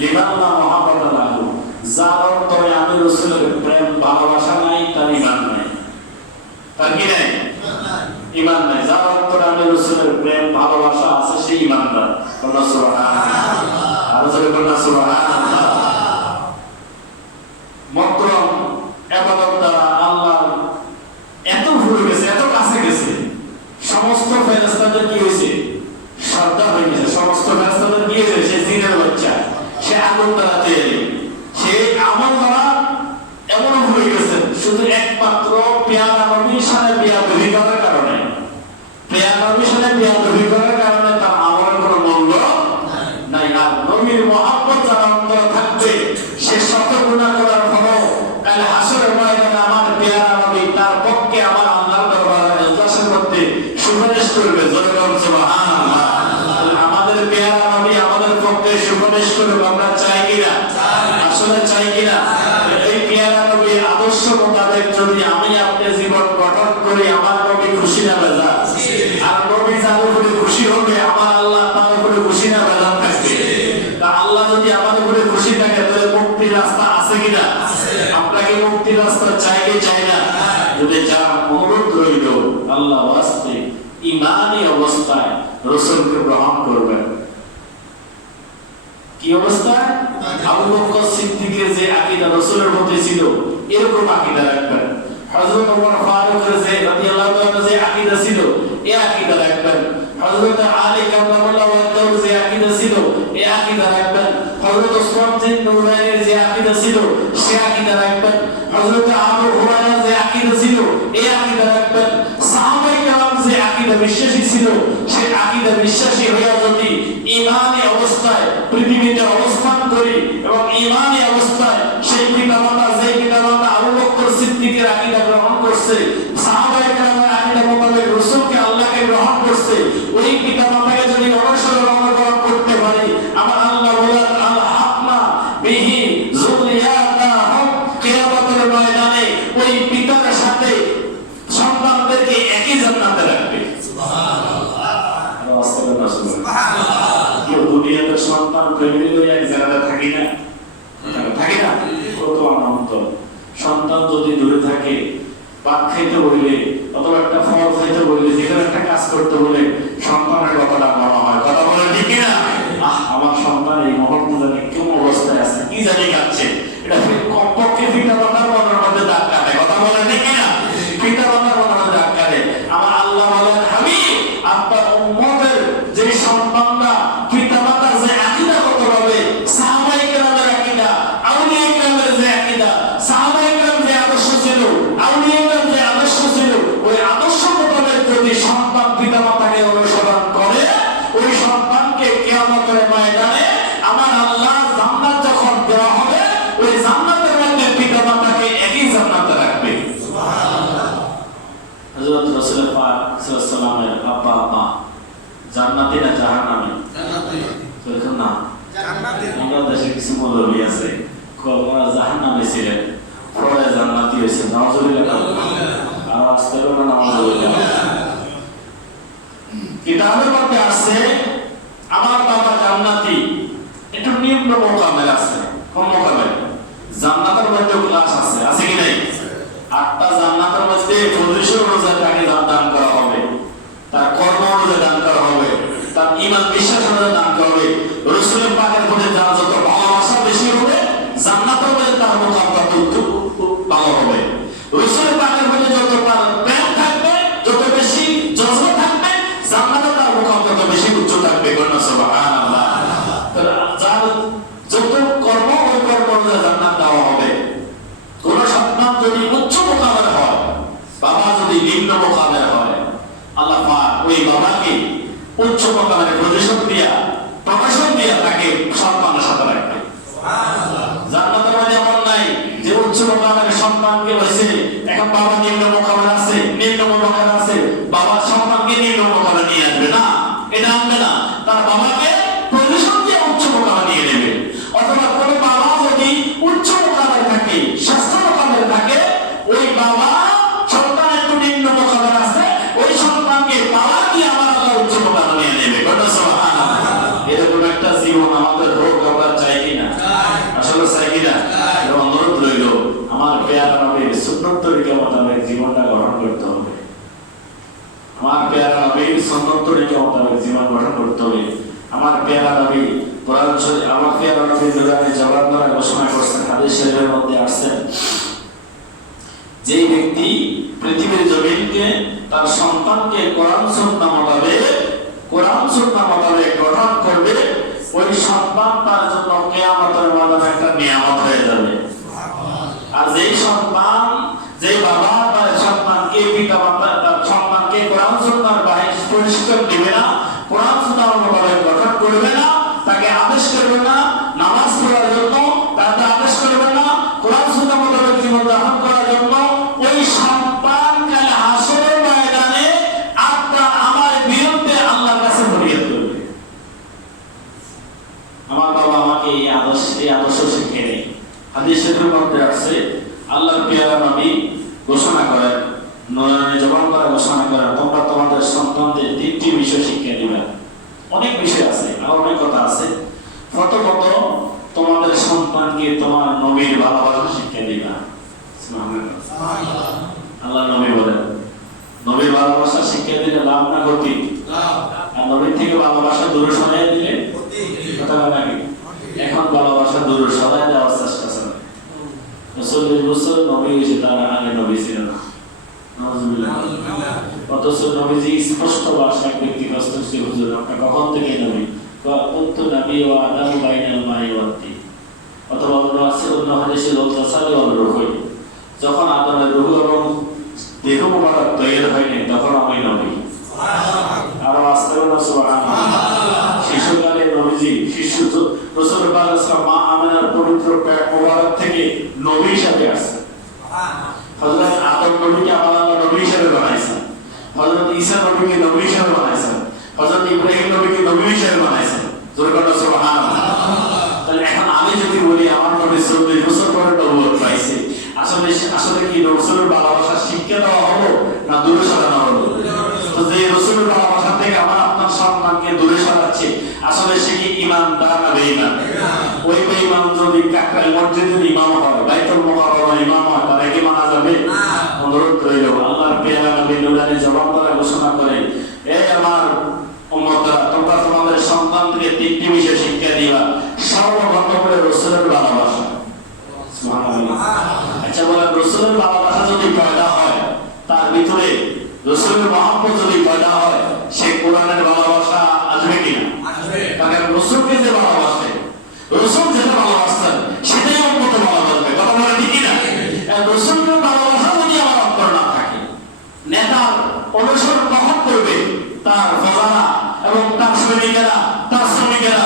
লিমাল্লা মুহাব্বাতা লাহু, যার অন্তরে আমি রাসূলের প্রেম ভালোবাসা নাই তার ঈমান নাই। তার কি নাই? ঈমান নাই। যার অন্তরে আমি রাসূলের প্রেম ভালোবাসা আছে সে ঈমানদার। আল্লাহ সুবহানাল্লাহ, আর জোরে বলুন সুবহানাল্লাহ। মকরম ইবাদত দ্বারা আল্লাহ এত ভুলে গেছে, এত কাছে গেছে, সমস্ত ফেরেশতাদের কি হয়েছে? শ্রদ্ধা হয়ে গেছে। সমস্ত ফেরেশতাদের কি হয়েছে? সে জিনের বাচ্চা, সে আগুন দ্বারা তৈরি, সে আমল দ্বারা এমন ভুলে গেছে শুধু একমাত্র পেয়ারা নবীর সাথে বিয়াদবি করার কারণে, পেয়ারা নবীর সাথে বিয়াদবি করার কারণে তার আমলের কোনো মূল্য নাই। আর নবীর মহব্বত যার অন্তরে থাকবে সে শত গুনাহ করার ফলও কাল হাসরের ময়দানে আমার পেয়ারা নবী তার পক্ষে আমার আল্লাহর দরবারে ইজলাসের মধ্যে সুপারিশ করবে। জোরে বলুন সুবহানাল্লাহ। আমাদের পেয়ারা নবী আমাদের পক্ষে সুপারিশ করবে, আমরা চাই কিনা? আসলে চাই কিনা? এই পেয়ারা নবীর আদর্শ মোতাবেক যদি আমি আপনি জীবন গঠন করি, আমার নবী খুশি না বেজার? আর নবী যার উপরে খুশি হবে আমার আল্লাহ তার উপরে খুশি না বেজার থাকবে? তা আল্লাহ যদি আমাদের উপরে খুশি থাকে তাহলে মুক্তির রাস্তা আছে কিনা? আপনাকে মুক্তির রাস্তা চাই কি চাই না? যদি চান অনুরোধ রইল আল্লাহ ওয়াস্তে ঈমানি অবস্থায় রাসূলকে গ্রহণ করবেন। কি অবস্থায়? আবু বকর সিদ্দিকের যে আকীদা রাসূলের প্রতি ছিল এরকম আকীদা রাখবেন। হযরত ওমর ফারুকের যে রাদিয়াল্লাহু তাআলা যে আকীদা ছিল এই আকীদা রাখবেন। হযরত আলী কারামাল্লাহু ওয়াজহার যে আকীদা ছিল এই আকীদা রাখবেন। হযরত ওসমান বিন নুরাইনের যে আকীদা ছিল সেই আকীদা রাখবেন। হযরত আবু হুরায়রা যে আকীদা ছিল এই আকীদা রাখবেন। সাহাবায়ে কেরাম যে আকীদা বিশ্বাসী ছিল সেই আকীদা বিশ্বাসী হয়ে যদি ঈমানি অবস্থায় পৃথিবীতে অবস্থান করি এবং ঈমানি অবস্থায় সেই পিতামাতা যে পিতামাতা আবু বকর সিদ্দিকের আকীদা গ্রহণ করছে, সাহাবায়ে কেরামের আকীদা মোতাবেক রাসূলকে আল্লাহকে গ্রহণ করছে, ওই পিতামাতাকে যদি অনুসরণ অনুকরণ করতে পারি, আমার আল্লাহ বলেন আল হাকমা বিহি যুররিয়াতাহুম, কিয়ামতের ময়দানে ওই পিতার সাথে সন্তানদেরকে একই জান্নাতে রাখবে। সুবহানাল্লাহ, সুবহানাল্লাহ। কেউ দুনিয়াতে সন্তান প্রেমী হয়ে এক জায়গাতে থাকি না, থাকি না? কত আনন্দ। সন্তান যদি দূরে থাকে, পাক খাইতে বললে অথবা একটা ফল খাইতে বললে, যেখানে একটা কাজ করতে বলে সন্তানের কথাটা মনে হয়। কথা বলে ঠিক কিনা? আমার সন্তান এই মুহূর্তে জানি কেমন অবস্থায় আছে, কি জানি কাচ্ছে, এটা কমপক্ষে পিতা মাতার মনের মধ্যে দাগ কাটে। কথা বলে ঠিক কিনা? পিতা মাতার মনের মধ্যে দাগ কাটে। আমার আল্লাহ বলেন হাবিব আপনার উম্মতের যে সন্তানরা পিতা মাতার যে আকীদা কত হবে, সাহাবায়ে কেরামের আকীদা, আউলিয়া কেরামের যে আকীদা, সাহাবায়ে কেরাম যে আদর্শ ছিল, আউলিয়া কেরাম যে আদর্শ ছিল, ওই আদর্শ মোতাবেক যদি সন্তান পিতা মাতাকে অনুসরণ করে, ওই সন্তানকে কিয়ামতের ময়দানে আমার আল্লাহ জান্নাত যখন দেওয়া হবে, ওই জান্নাতের মধ্যে পিতা মাতাকে একই জান্নাতে রাখবে। সুবহানাল্লাহ। হযরত রাসূল পাক সাল্লাল্লাহু আলাইহি ওয়াসাল্লামের আব্বা আম্মা জান্নাতি না জাহান্নামী? জান্নাতি। বলছেন না জান্নাতি। আমাদের দেশে কিছু মৌলবি আছে কলকাতা জাহান্নামী ছিলেন, পরে জান্নাতি হয়েছে। নাউজুবিল্লাহ। আর আজকে না নাউজুবিল্লাহ। কিতাবের মধ্যে আছে আমার বাবা জান্নাতি, একটু নিম্ন মোকামের আছে। কোন মোকামের? জান্নাতের মধ্যে ক্লাস আছে, আছে কি নাই? 8টা জান্নাতের মধ্যে পজিশন অনুযায়ী তাকে দান করা হবে, তার কর্ম অনুযায়ী দান করা হবে, তার ঈমান বিশ্বাস অনুযায়ী দান করা হবে। রাসূলের পাকের প্রতি যার যত ভালোবাসা বেশি হবে, জান্নাতের মধ্যে তার মোকামটা তত ভালো হবে। রাসূলের পাকের প্রতি যত প্রেম থাকবে, যত বেশি জজবা থাকবে, জান্নাতে তার মোকামটা তত বেশি উচ্চ থাকবে। সুবহানাল্লাহ। যার যত কর্ম ওই কর্ম অনুযায়ী জান্নাত দেওয়া হবে। কোন সন্তান যদি উচ্চ মোকামের হয়, বাবা যদি নিম্ন মোকামের হয়, আল্লাহ পাক ওই বাবাকে উচ্চ মোকামের পজিশন দিয়া, প্রমোশন দিয়া তাকে সম্মানের সাথে রাখবে। সুবহানাল্লাহ। জান্নাতের মধ্যে এমন নাই যে উচ্চ মোকামের সন্তানকে হইছে এখন বাবা নিম্ন মোকামের আছে, নিম্ন মোকামের আছে, বাবা সন্তানকে নিম্ন মোকামে নিয়ে আসবে না, এটা আনবে না। তার বাবাকে পজিশন দিয়ে উচ্চ মোকামে নিয়ে নেবে। অথবা কোন বাবা যদি উচ্চ মোকামে থাকে, শাস্ত্র মোকামে থাকে, ওই বাবা সন্তান একটু নিম্ন মোকামে আছে, ওই সন্তানকে বাবা দিয়ে আমার আল্লাহ উচ্চ মোকামে নিয়ে নেবে। সুবহানাল্লাহ। এরকম একটা জীবন আমাদের হোক। সুন্নত তরিকা মোতাবেক জীবনটা গঠন করতে হবে। আমার পেয়ারা নবীর সুন্নত তরিকা মোতাবেক জীবন গঠন করতে হবে। আমার পেয়ারা নবী কোরআন শরীফ, আমার পেয়ারা নবী নুরানি জবাব দ্বারা ঘোষণা করছেন, হাদিস শরীফের মধ্যে আসছেন, যে ব্যক্তি পৃথিবীর জমিনকে তার সন্তানকে কোরআন সুন্নাহ মোতাবেক গঠন করবে, ওই সন্তান তার জন্য কিয়ামতের ময়দানে একটা নিয়ামত হয়ে যাবে। আর যেই সন্তান, যে বাবা তার সন্তানকে, পিতা মাতা তার সন্তানকে কোরআন সুন্নাহর বাইরে প্রশিক্ষণ দিবে না, কোরআন সুন্নাহ মোতাবেক গঠন করবে না, তাকে আদেশ করবে না নামাজ পড়ার জন্য, তাকে আদেশ করবে না কোরআন সুন্নাহ মোতাবেক জীবন যাপন করার জন্য, ওই সন্তান কাল হাসরের ময়দানে আপনার আমার বিরুদ্ধে আল্লাহর কাছে ফরিয়াদ করবে। আমার বাবা আমাকে এই আদর্শ শিখিয়ে নেই। হাদিস শরীফের মধ্যে আছে, আল্লাহর পেয়ারা নবী ঘোষণা করেন, নুরানি জবান দ্বারা ঘোষণা করেন, তোমরা তোমাদের সন্তানদের তিনটি বিষয় শিক্ষা দিবে। অনেক বিষয় আছে, আর অনেক কথা আছে। প্রথমত, তোমাদের সন্তানকে তোমার নবীর ভালোবাসা শিক্ষা দিবা। আল্লাহ নবী বলেন, নবীর ভালোবাসা শিক্ষা দিলে লাভ না ক্ষতি? আর নবীর থেকে ভালোবাসা দূরে সরাই দিলে কথা নাকি? এখন ভালোবাসা দূরে সরাই দেওয়ার চেষ্টা চলে। 40 বছর নবী হয়েছে, তারা আগে নবী ছিল না। অথচ নবীজি স্পষ্ট ভাষায় ব্যক্তি প্রশ্ন করছে, হুজুর আপনি কখন থেকে নবী? কুনতু নবী ওয়া আদামু বাইনাল মাই ওয়াত তিন। অথবা অন্য আছে, অন্য হাদিসে বলতে সালে ওয়াল রূহ, যখন আদমের রূহ এবং দেহ মুবারক তৈরি হয়নি তখন আমি নবী। আর আসতে বলুন সুবহানাল্লাহ। শিশুকালে নবীজি শিশু রাসূলুল্লাহ সাল্লাল্লাহু আলাইহি ওয়াসাল্লাম মা আমিনার পবিত্র পেট মুবারক থেকে নবী হিসেবে আসছে। হযরত আদম নবীকে আল্লাহ নবী হিসেবে বানাইছেন, হযরত ঈসা নবীকে নবী হিসেবে বানাইছেন, হযরত ইব্রাহিম নবীকে নবী হিসেবে বানাইছেন। জোরে বলুন সুবহানাল্লাহ। তাহলে এখন আমি যদি বলি আমার নবী 40 বছর পরে নবুয়ত পাইছে, আসলে কি রাসূলের ভালোবাসা শিক্ষা দেওয়া হলো না দূরে সরানো হলো? তো যে রাসূলের ভালোবাসা থেকে আমার আপনার সন্তানকে দূরে সরাচ্ছে, আসলে সে কি ঈমানদার না বেঈমান? ওই বেঈমান যদি কাকরাই মসজিদের ইমাম হয়, বাইতুল মুকাররমের ইমাম হয়, তাহলে কি মানা যাবে? অনুরোধ রইল, আল্লাহর পেয়ারা নবী নুরানি জবান দ্বারা ঘোষণা করে, এই আমার উম্মতরা, তোমরা তোমাদের সন্তানকে তিনটি বিষয় শিক্ষা দিবা। সর্বপ্রথম করে রাসূলের ভালোবাসা। সুবহানাল্লাহ। আচ্ছা বলেন, রাসূলের ভালোবাসা যদি পয়দা হয়, তার ভিতরে রাসূলের মহব্বত যদি পয়দা হয়, সে কোরআনের ভালোবাসা আসবে কিনা? আসবে। কারণ রাসূলকে যে ভালোবাসে, রাসূল যেটা ভালোবাসেন সেটাই উম্মত ভালোবাসবে। কথা বলেন ঠিক কিনা? রাসূলের ভালোবাসা যদি আমার অন্তর না থাকে, নেতার অনুসরণ কখন করবে? তার প্রজারা এবং তার সৈনিকেরা, তার শ্রমিকেরা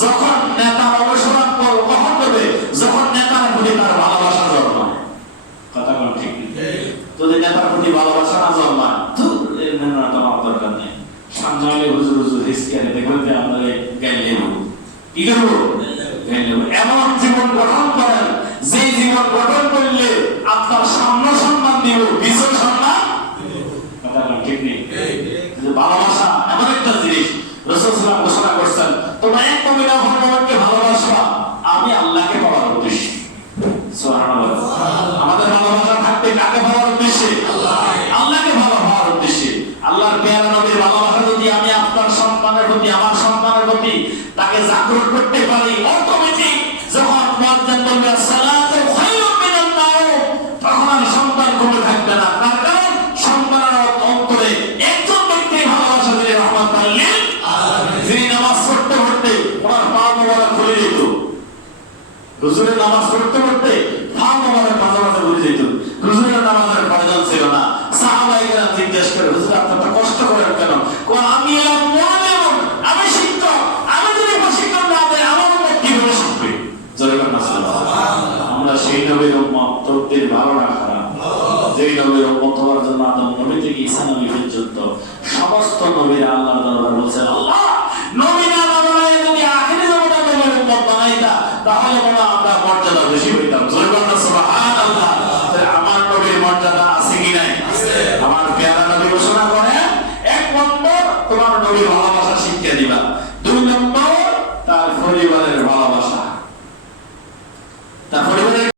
যখন নেতার অনুসরণ কখন করবে? যখন নেতার প্রতি তার ভালোবাসা জন্মায়। কথা বলেন ঠিক নেই? যদি নেতার প্রতি ভালোবাসা না জন্মায়, তো এর মেনে তোমার দরকার নেই। সামনে হুজুর হুজুর হিসকেনে দেখবেন যে আপনাকে গাইলে কি করবো? এমন জীবন গঠন করেন, যে জীবন গঠন করলে আপনার সামনে সম্মান দিব, বিজয় সম্মান। কথা বলেন ঠিক নেই? ভালোবাসা এমন একটা জিনিস, রাসূল সাল্লাল্লাহু আলাইহি ওয়াসাল্লাম ঘোষণা করছেন, তোমরা এক মুমিন অপরকে ভালোবাসবা, আমি আল্লাহকে পাওয়ার উদ্দেশ্যে। সুবহানাল্লাহ। আমাদের ভালোবাসা থাকবে কাকে পাওয়ার উদ্দেশ্যে? আল্লাহকে পাওয়ার উদ্দেশ্যে। আল্লাহর পেয়ারা নবীর ভালোবাসা যদি আমি আপনার সন্তানের প্রতি, আমার সন্তানের প্রতি তাকে জাগ্রত করতে পারি, অটোমেটিক যখন মুয়াজ্জিন বলবে সালাতু খায়রুম মিনান নাওম, তখন আর সন্তান ঘুমে থাকবে না। তার কারণ সন্তানের অন্তরে একজন ব্যক্তি ভালোবাসা দিলে রহমাতুল লিল আলামিন, যিনি নামাজ পড়তে পড়তে ওনার পা মোবারক খুলে যেত। হুজুরের নামাজ পড়তে পড়তে পা মোবারক মাঝে মাঝে খুলে যেত। হুজুরের নামাজের প্রয়োজন ছিল না। সাহাবায়ে জিজ্ঞেস করে, হুজুর আপনি এত কষ্ট করেন কেন? আমি এলাম মুআল্লিম, আমি শিক্ষক, আমি যদি প্রশিক্ষণ না দেই আমার উম্মত কিভাবে শিখবে? জোরে বলেন সুবহানাল্লাহ। আমরা সেই নবীর উম্মত, তকদীর ভালো না খারাপ, যেই নবীর উম্মত হওয়ার জন্য আদম নবী থেকে ঈসা নবী পর্যন্ত সমস্ত নবীরা আল্লাহর দরবারে বলছেন, আল্লাহ নবী না বানায় যদি আখিরি জামানার নবীর উম্মত বানাইতা, তাহলে মনে আমরা মর্যাদা বেশি পেতাম। জোরে বলেন সুবহানাল্লাহ। আমার নবীর মর্যাদা আছে কি নাই? আমার পেয়ারা নবী ঘোষণা করেন, এক নম্বর তোমার নবীর ভালোবাসা শিক্ষা দিবা, দুই নম্বর তার পরিবারের ভালোবাসা